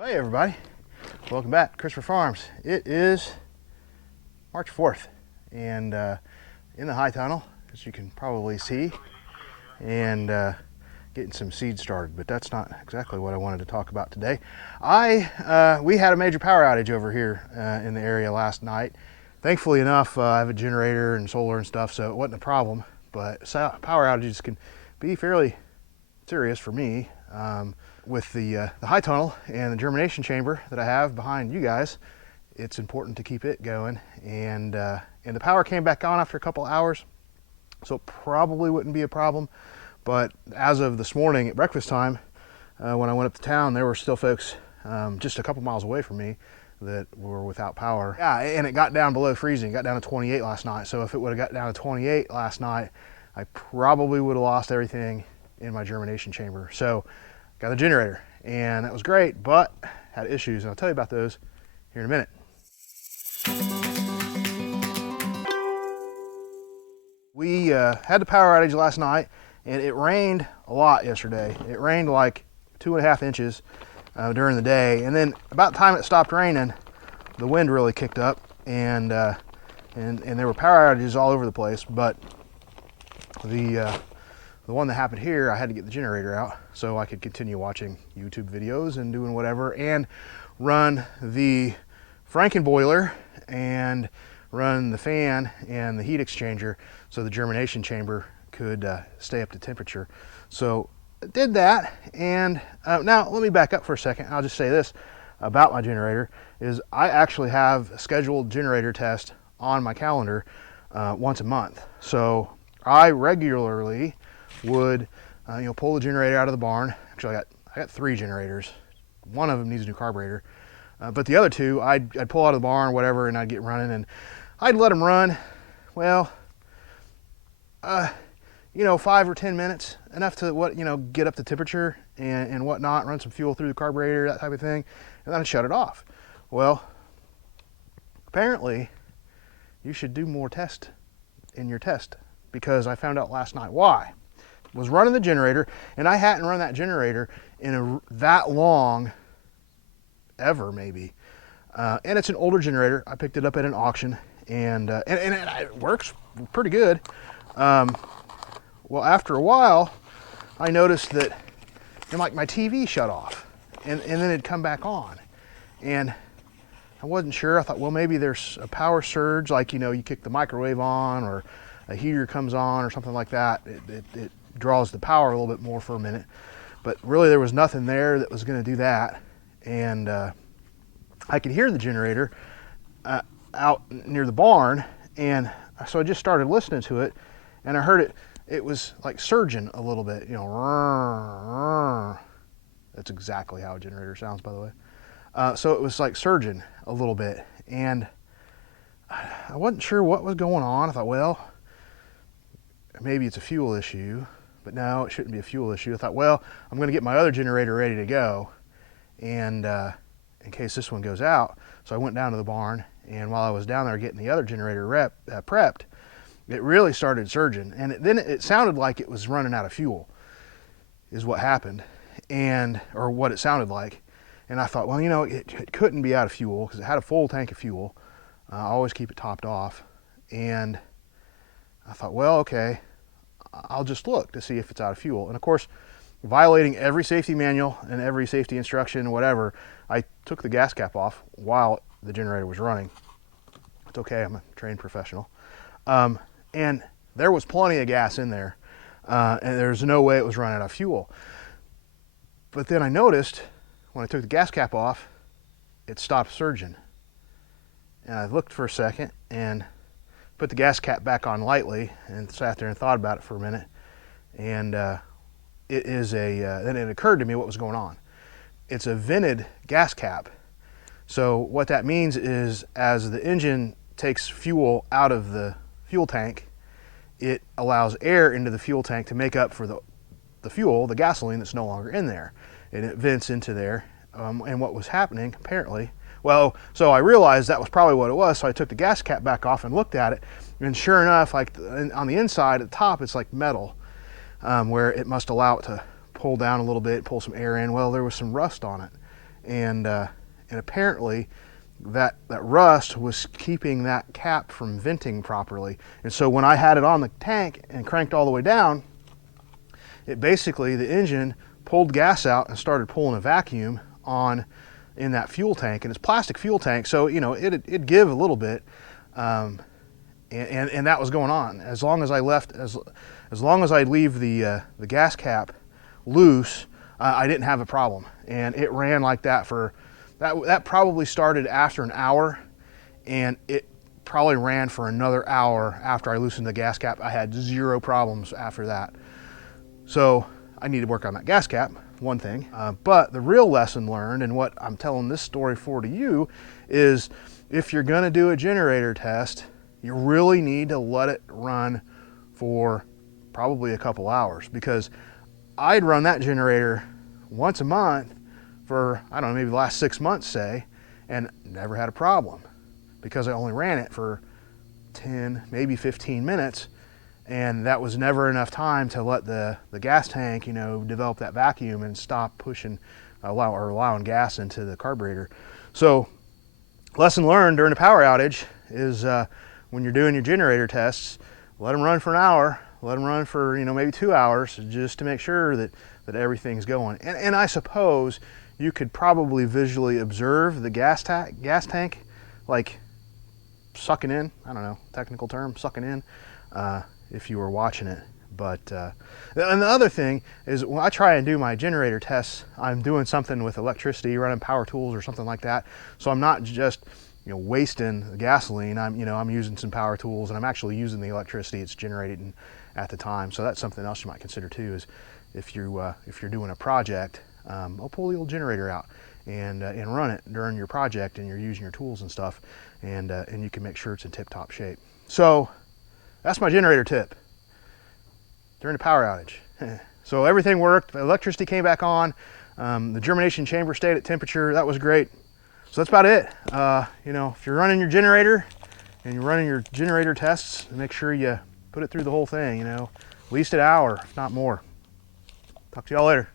Hey everybody, welcome back to Christopher Farms. It is March 4th and in the high tunnel, as you can probably see, and getting some seeds started, but that's not exactly what I wanted to talk about today. We had a major power outage over here in the area last night. Thankfully enough, I have a generator and solar and stuff, so it wasn't a problem, but power outages can be fairly serious for me. With the high tunnel and the germination chamber that I have behind you guys, it's important to keep it going. And the power came back on after a couple hours, so it probably wouldn't be a problem. But as of this morning at breakfast time, when I went up to town, there were still folks just a couple miles away from me that were without power. Yeah, and it got down below freezing. It got down to 28 last night. So if it would have got down to 28 last night, I probably would have lost everything in my germination chamber. So got the generator, and that was great, but had issues, and I'll tell you about those here in a minute. We had the power outage last night, and it rained a lot yesterday. It rained like 2.5 inches during the day, and then about the time it stopped raining, the wind really kicked up, and there were power outages all over the place. But the one that happened here, I had to get the generator out so I could continue watching YouTube videos and doing whatever, and run the Franken boiler and run the fan and the heat exchanger so the germination chamber could stay up to temperature. So I did that, and now let me back up for a second. I'll just say this about my generator, is I actually have a scheduled generator test on my calendar once a month. So I regularly would pull the generator out of the barn. Actually, I got 3 generators. One of them needs a new carburetor, but the other 2 I'd pull out of the barn, whatever, and I'd get running, and I'd let them run. Well, 5 or 10 minutes, enough to get up to temperature and whatnot, run some fuel through the carburetor, that type of thing, and then I'd shut it off. Well, apparently you should do more tests in your test, because I found out last night why. Was running the generator, and I hadn't run that generator in that long, ever maybe. And it's an older generator. I picked it up at an auction, and it works pretty good. Well, after a while, I noticed that my TV shut off, and then it'd come back on, and I wasn't sure. I thought, well, maybe there's a power surge, like you kick the microwave on, or a heater comes on, or something like that. It draws the power a little bit more for a minute, but really there was nothing there that was going to do that. And I could hear the generator out near the barn, and so I just started listening to it, and I heard it was like surging a little bit, That's exactly how a generator sounds, by the way. So it was like surging a little bit, and I wasn't sure what was going on. I thought, well, maybe it's a fuel issue, but no, it shouldn't be a fuel issue. I thought, well, I'm going to get my other generator ready to go, and in case this one goes out. So I went down to the barn, and while I was down there getting the other generator prepped, it really started surging, and then it sounded like it was running out of fuel, is what happened, or what it sounded like. And I thought, well, it couldn't be out of fuel, because it had a full tank of fuel. I always keep it topped off, and I thought, well, okay, I'll just look to see if it's out of fuel. And of course, violating every safety manual and every safety instruction, whatever, I took the gas cap off while the generator was running. It's okay, I'm a trained professional. And there was plenty of gas in there, and there's no way it was running out of fuel. But then I noticed, when I took the gas cap off, it stopped surging. And I looked for a second and put the gas cap back on lightly and sat there and thought about it for a minute. And then it occurred to me what was going on. It's a vented gas cap. So what that means is, as the engine takes fuel out of the fuel tank, it allows air into the fuel tank to make up for the fuel, the gasoline that's no longer in there. And it vents into there. And what was happening, apparently, well, so I realized that was probably what it was, so I took the gas cap back off and looked at it, and sure enough, like on the inside at the top, it's like metal, where it must allow it to pull down a little bit, pull some air in. Well, there was some rust on it, and apparently that rust was keeping that cap from venting properly. And so when I had it on the tank and cranked all the way down, it basically, the engine pulled gas out and started pulling a vacuum on in that fuel tank, and it's plastic fuel tank, so you know it'd give a little bit, and that was going on. As long as I left, as long as I leave the gas cap loose, I didn't have a problem, and it ran like that for that probably started after an hour, and it probably ran for another hour after I loosened the gas cap. I had zero problems after that. So I need to work on that gas cap, one thing. But the real lesson learned, and what I'm telling this story for to you, is if you're gonna do a generator test, you really need to let it run for probably a couple hours, because I'd run that generator once a month for, I don't know, maybe the last 6 months, say, and never had a problem, because I only ran it for 10, maybe 15 minutes, and that was never enough time to let the gas tank, you know, develop that vacuum and stop pushing, allowing gas into the carburetor. So, lesson learned during a power outage is when you're doing your generator tests, let them run for an hour, let them run for, you know, maybe 2 hours, just to make sure that everything's going. And I suppose you could probably visually observe the gas tank, like sucking in, I don't know, technical term, sucking in, if you were watching it. But, and the other thing is, when I try and do my generator tests, I'm doing something with electricity, running power tools or something like that. So I'm not just, you know, wasting the gasoline. I'm using some power tools, and I'm actually using the electricity it's generating at the time. So that's something else you might consider too, is if you're doing a project, I'll pull the old generator out and run it during your project, and you're using your tools and stuff, and you can make sure it's in tip-top shape. So that's my generator tip during the power outage. So everything worked, the electricity came back on, the germination chamber stayed at temperature, that was great. So that's about it. You know, if you're running your generator and you're running your generator tests, make sure you put it through the whole thing, you know, at least an hour, if not more. Talk to y'all later.